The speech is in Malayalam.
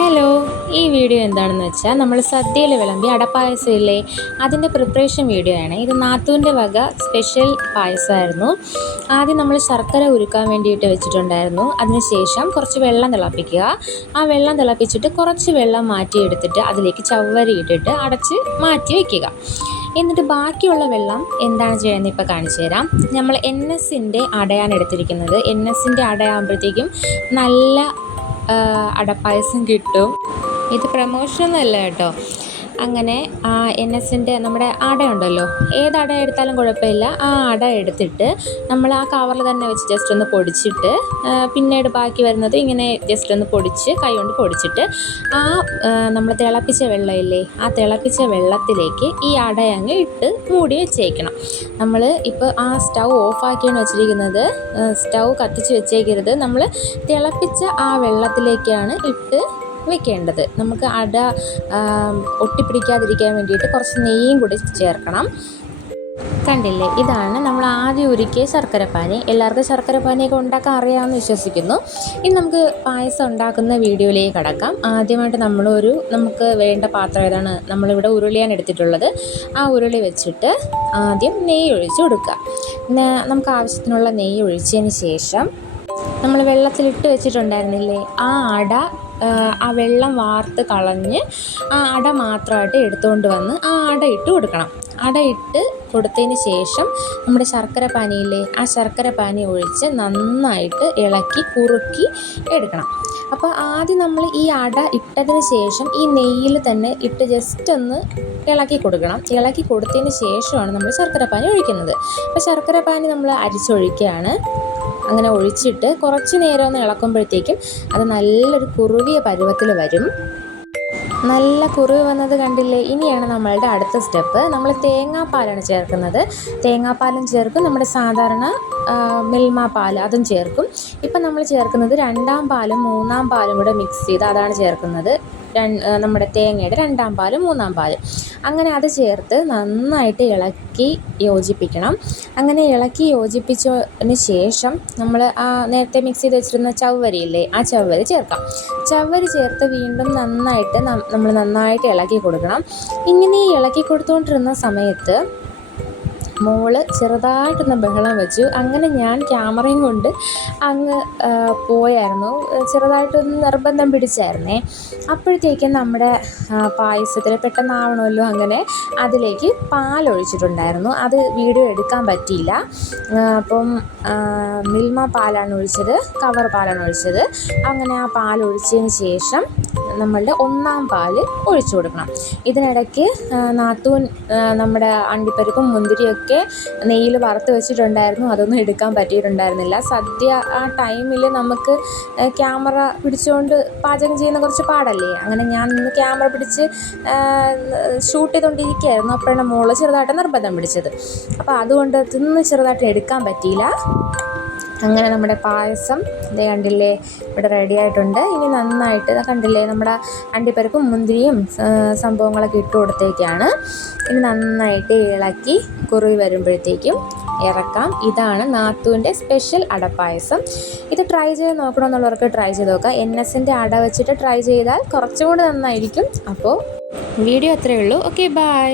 ഹലോ, ഈ വീഡിയോ എന്താണെന്ന് വെച്ചാൽ നമ്മൾ സദ്യയിൽ വിളമ്പി അടപ്പായസം ഇല്ലേ, അതിൻ്റെ പ്രിപ്പറേഷൻ വീഡിയോ ആണ്. ഇത് നാത്തൂൻ്റെ വക സ്പെഷ്യൽ പായസമായിരുന്നു. ആദ്യം നമ്മൾ ശർക്കര ഉരുക്കാൻ വേണ്ടിയിട്ട് വെച്ചിട്ടുണ്ടായിരുന്നു. അതിനുശേഷം കുറച്ച് വെള്ളം തിളപ്പിക്കുക. ആ വെള്ളം തിളപ്പിച്ചിട്ട് കുറച്ച് വെള്ളം മാറ്റിയെടുത്തിട്ട് അതിലേക്ക് ചവ്വരി ഇട്ടിട്ട് അടച്ച് മാറ്റി വയ്ക്കുക. എന്നിട്ട് ബാക്കിയുള്ള വെള്ളം എന്താണ് ചെയ്യുന്നത് ഇപ്പോൾ കാണിച്ചു തരാം. നമ്മൾ NSൻ്റെ അടയാണ് എടുത്തിരിക്കുന്നത്. NSൻ്റെ അടയാകുമ്പോഴത്തേക്കും നല്ല അടപ്പായസം കിട്ടും. ഇത് പ്രമോഷനൊന്നുമല്ല കേട്ടോ. അങ്ങനെ NSൻ്റെ നമ്മുടെ അട ഉണ്ടല്ലോ, ഏത് അട എടുത്താലും കുഴപ്പമില്ല. ആ അട എടുത്തിട്ട് നമ്മൾ ആ കവറിൽ തന്നെ വെച്ച് ജസ്റ്റ് ഒന്ന് പൊടിച്ചിട്ട് പിന്നീട് ബാക്കി വരുന്നത് ഇങ്ങനെ ജസ്റ്റ് ഒന്ന് പൊടിച്ച് കൈ കൊണ്ട് പൊടിച്ചിട്ട് നമ്മൾ തിളപ്പിച്ച വെള്ളമില്ലേ, ആ തിളപ്പിച്ച വെള്ളത്തിലേക്ക് ഈ അടയങ്ങ് ഇട്ട് മൂടി വെച്ചേക്കണം. നമ്മൾ ഇപ്പോൾ ആ സ്റ്റൗ ഓഫാക്കിയാണ് വെച്ചിരിക്കുന്നത്. സ്റ്റൗ കത്തിച്ച് വെച്ചേക്കരുത്. നമ്മൾ തിളപ്പിച്ച ആ വെള്ളത്തിലേക്കാണ് ഇട്ട് വെക്കേണ്ടത്. നമുക്ക് അട ഒട്ടിപ്പിടിക്കാതിരിക്കാൻ വേണ്ടിയിട്ട് കുറച്ച് നെയ്യും കൂടി ചേർക്കണം. കണ്ടില്ലേ, ഇതാണ് നമ്മൾ ആദ്യം ഉരുക്കിയ ശർക്കരപ്പാനി. എല്ലാവർക്കും ശർക്കരപ്പാനിയൊക്കെ ഉണ്ടാക്കാൻ അറിയാമെന്ന് വിശ്വസിക്കുന്നു. ഇനി നമുക്ക് പായസം ഉണ്ടാക്കുന്ന വീഡിയോയിലേക്ക് കടക്കാം. ആദ്യമായിട്ട് നമുക്ക് വേണ്ട പാത്രം ഏതാണ്, നമ്മളിവിടെ ഉരുളിയാണ് എടുത്തിട്ടുള്ളത്. ആ ഉരുളി വെച്ചിട്ട് ആദ്യം നെയ്യ് ഒഴിച്ച് കൊടുക്കുക. നമുക്ക് ആവശ്യത്തിനുള്ള നെയ്യ് ഒഴിച്ചതിന് ശേഷം നമ്മൾ വെള്ളത്തിലിട്ട് വെച്ചിട്ടുണ്ടായിരുന്നില്ലേ, ആ വെള്ളം വാർത്ത് കളഞ്ഞ് ആ അട മാത്രമായിട്ട് എടുത്തുകൊണ്ട് വന്ന് ആ അട ഇട്ട് കൊടുക്കണം. അട ഇട്ട് കൊടുത്തതിന് ശേഷം നമ്മുടെ ശർക്കരപ്പാനിയില്ലേ, ആ ശർക്കരപ്പാനി ഒഴിച്ച് നന്നായിട്ട് ഇളക്കി കുറുക്കി എടുക്കണം. അപ്പോൾ ആദ്യം നമ്മൾ ഈ അട ഇട്ടതിന് ശേഷം ഈ നെയ്യിൽ തന്നെ ഇട്ട് ജസ്റ്റ് ഒന്ന് ഇളക്കി കൊടുക്കണം. ഇളക്കി കൊടുത്തതിന് ശേഷമാണ് നമ്മൾ ശർക്കരപ്പാനി ഒഴിക്കുന്നത്. അപ്പോൾ ശർക്കരപ്പാനി നമ്മൾ അരിച്ചൊഴിക്കുകയാണ്. അങ്ങനെ ഒഴിച്ചിട്ട് കുറച്ച് നേരം ഒന്ന് ഇളക്കുമ്പോഴത്തേക്കും അത് നല്ലൊരു കുറുകിയ പരുവത്തിൽ വരും. നല്ല കുറുകി വന്നത് കണ്ടില്ലേ. ഇനിയാണ് നമ്മളുടെ അടുത്ത സ്റ്റെപ്പ്. നമ്മൾ തേങ്ങാപ്പാലാണ് ചേർക്കുന്നത്. തേങ്ങാപ്പാലും ചേർക്കും, നമ്മുടെ സാധാരണ മിൽമ പാൽ അതും ചേർക്കും. ഇപ്പം നമ്മൾ ചേർക്കുന്നത് 2-ാം പാലും 3-ാം പാലും കൂടെ മിക്സ് ചെയ്ത് അതാണ് ചേർക്കുന്നത്. നമ്മുടെ തേങ്ങയുടെ 2-ാം പാലും 3-ാം പാലും അങ്ങനെ അത് ചേർത്ത് നന്നായിട്ട് ഇളക്കി യോജിപ്പിക്കണം. അങ്ങനെ ഇളക്കി യോജിപ്പിച്ചതിന് ശേഷം നമ്മൾ നേരത്തെ മിക്സ് ചെയ്ത് വെച്ചിരുന്ന ചവ്വരിയില്ലേ, ആ ചവ്വരി ചേർക്കാം. ചവ്വരി ചേർത്ത് വീണ്ടും നമ്മൾ നന്നായിട്ട് ഇളക്കി കൊടുക്കണം. ഇങ്ങനെ ഇളക്കി കൊടുത്തുകൊണ്ടിരുന്ന സമയത്ത് മോള് ചെറുതായിട്ടൊന്ന് ബഹളം വെച്ചു. അങ്ങനെ ഞാൻ ക്യാമറയും കൊണ്ട് അങ്ങ് പോയായിരുന്നു. ചെറുതായിട്ടൊന്ന് നിർബന്ധം പിടിച്ചായിരുന്നേ. അപ്പോഴത്തേക്കും നമ്മുടെ പായസത്തിൽ പെട്ടെന്നാവണമല്ലോ, അങ്ങനെ അതിലേക്ക് പാലൊഴിച്ചിട്ടുണ്ടായിരുന്നു. അത് വീഡിയോ എടുക്കാൻ പറ്റിയില്ല. അപ്പം മിൽമ പാലാണ് ഒഴിച്ചത്, കവർ പാലാണ് ഒഴിച്ചത്. അങ്ങനെ ആ പാലൊഴിച്ചതിന് ശേഷം നമ്മളുടെ 1-ാം പാല് ഒഴിച്ചു കൊടുക്കണം. ഇതിനിടയ്ക്ക് നാത്തൂൻ നമ്മുടെ അണ്ടിപ്പരിപ്പും മുന്തിരിയൊക്കെ നെയ്യിൽ വറുത്ത് വെച്ചിട്ടുണ്ടായിരുന്നു. അതൊന്നും എടുക്കാൻ പറ്റിയിട്ടുണ്ടായിരുന്നില്ല. സദ്യ ആ ടൈമിൽ നമുക്ക് ക്യാമറ പിടിച്ചുകൊണ്ട് പാചകം ചെയ്യുന്ന കുറച്ച് പാടല്ലേ. അങ്ങനെ ഞാൻ ഇന്ന് ക്യാമറ പിടിച്ച് ഷൂട്ട് ചെയ്തുകൊണ്ടിരിക്കുകയായിരുന്നു. അപ്പോഴാണ് മോള് ചെറുതായിട്ട് നിർബന്ധം പിടിച്ചത്. അപ്പോൾ അതുകൊണ്ട് ഇതൊന്നും ചെറുതായിട്ട് എടുക്കാൻ പറ്റിയില്ല. അങ്ങനെ നമ്മുടെ പായസം ഇതേ കണ്ടില്ലേ, ഇവിടെ റെഡി ആയിട്ടുണ്ട്. ഇനി നന്നായിട്ട് കണ്ടില്ലേ, നമ്മുടെ അണ്ടിപ്പരിപ്പും മുന്തിരിയും സംഭവങ്ങളൊക്കെ ഇട്ട് കൊടുത്തേക്കാണ്. ഇനി നന്നായിട്ട് ഇളക്കി കുറുകി വരുമ്പോഴത്തേക്കും ഇറക്കാം. ഇതാണ് നാത്തൂൻ്റെ സ്പെഷ്യൽ അടപ്പായസം. ഇത് ട്രൈ ചെയ്ത് നോക്കണമെന്നുള്ളവർക്ക് ട്രൈ ചെയ്ത് നോക്കാം. NSൻ്റെ അട വെച്ചിട്ട് ട്രൈ ചെയ്താൽ കുറച്ചും കൂടി നന്നായിരിക്കും. അപ്പോൾ വീഡിയോ അത്രയേ ഉള്ളൂ. Okay, by.